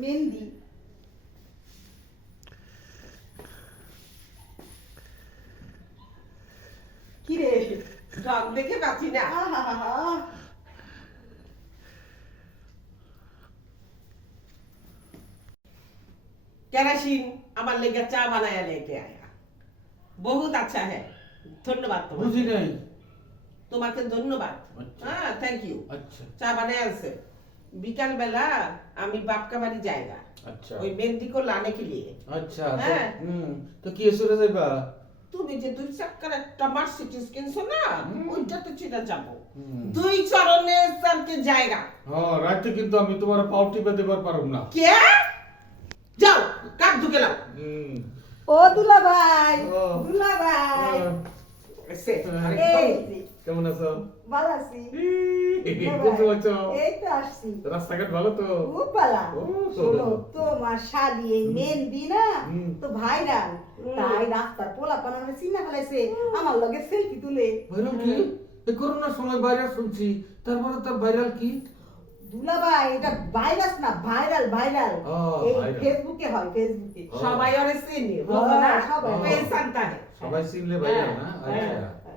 মেহেন্দি। কি রে রং দেখে পাচ্ছি না। केरासिन আমার লেগে চা বানায়া लेके आया बहुत अच्छा है ধন্যবাদ তোমাকে বুঝি নাই। তোমাকে ধন্যবাদ আচ্ছা। হ্যাঁ থ্যাংক ইউ আচ্ছা চা বানায় আছে বিকাল বেলা আমি বাপকা বাড়ি जाएगा আচ্ছা ওই মেহেন্দি को लाने के लिए আচ্ছা হ্যাঁ। তো কি এসরে যাইবা? তুমি যে দুই চাক্কার একটা মার্সিডিজ কিনছো না ওইটাতে চিনা যাব হুম। দুই চরণে সরকে जाएगा হ্যাঁ রাতে কিন্তু আমি তোমার পাও টিপে দেবার পারুম না। क्या যাও কাট ঢুকে নাও হুম। ও দুলাভাই, ও। দুলাভাই। এসে এই যে, কেমন আছো? ভালো আছি। কোথায় আছো? এই তো আসছি। রাস্তাঘাট ভালো তো? খুব ভালো। ও। শোনো, তোমার শাড়ি এই মেহেন্দি না হুম। তো ভাইরাল। তাই রাস্তার পোলাপান আমার চিনা ফেলাইছে আমার লগে সেলফি তুলে। ভাইরাল কি? এই করোনার সময় ভাইরাল শুনছি, তারপরে তার ভাইরাল কি? দুলাভাই এটা ভাইরাস না, ভাইরাল ভাইরাল। ও, এই viral। ফেসবুকে হয়, ফেসবুকে। ও। সবাই ওরে চিনি হ্যাঁ, বুঝো না সবাই। পেয়ে জানতা है সবাই চিনলে ভাইরাল না? হ্যাঁ, আচ্ছা।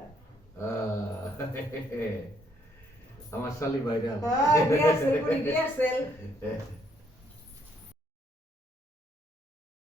আমার শালি ভাইরাল। হ্যাঁ, রিহার্সেল করি, রিহার্সেল।